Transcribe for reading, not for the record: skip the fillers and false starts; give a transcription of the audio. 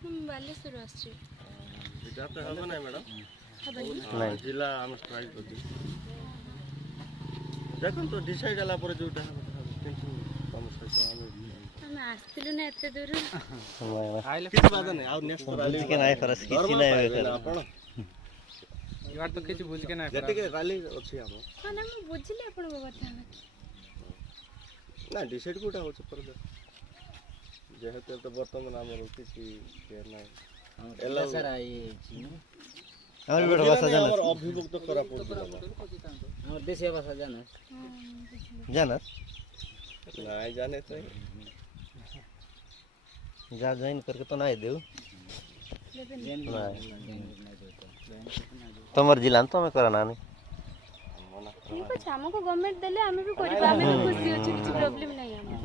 ବାଲେଶ୍ୱର ଆସିଛି। जाते হবে না ম্যাডাম ହବନି जिला हम स्ट्राइक करती देखो तो डिसाइड होला पर जोटा କିନ୍ତୁ ତମ ସହିତ ଆମେ ଆସିଥିଲୁ ନା ଏତେ ଦୂର। କିଛି ବାଦ ନାହିଁ ଆଉ ନେକ୍ସଟ ରାଲି के नाही फरस किसी नाही ଆପଣ यार तो କିଛି ବୁଝ के ନାହିଁ ଯେତିକି ରାଲି ଅଛି ଆମ ହଁ ନା ମୁଁ ବୁଝିଲି ଆପଣଙ୍କ କଥା। ନା ଡିସାଇଡ କୋଉଟା ହଉଛି પર ଯେହେତୁ ତ ବର୍ତ୍ତମାନ ଆମର କିଛି କେୟାର ନାହିଁ ଏଲା सर आई हमर बेटा भाषा जाना ଆମର ଅଭିଭୁକ୍ତ କରା ପଡୁଛି और देसी भाषा जाना जाना ନାଇଁ ଜାନେ ତ जा ज्वाइन करके तो नहीं देऊ तमर जिला तो मैं कराना नहीं ଠିକ ଅଛି ଆମକୁ ଗଭର୍ଣ୍ଣମେଣ୍ଟ ଦେଲେ ଆମେ ବି କରିବା ଆମେ ବି ଖୁସି ଅଛୁ କିଛି ପ୍ରୋବ୍ଲେମ ନାହିଁ ଆମର।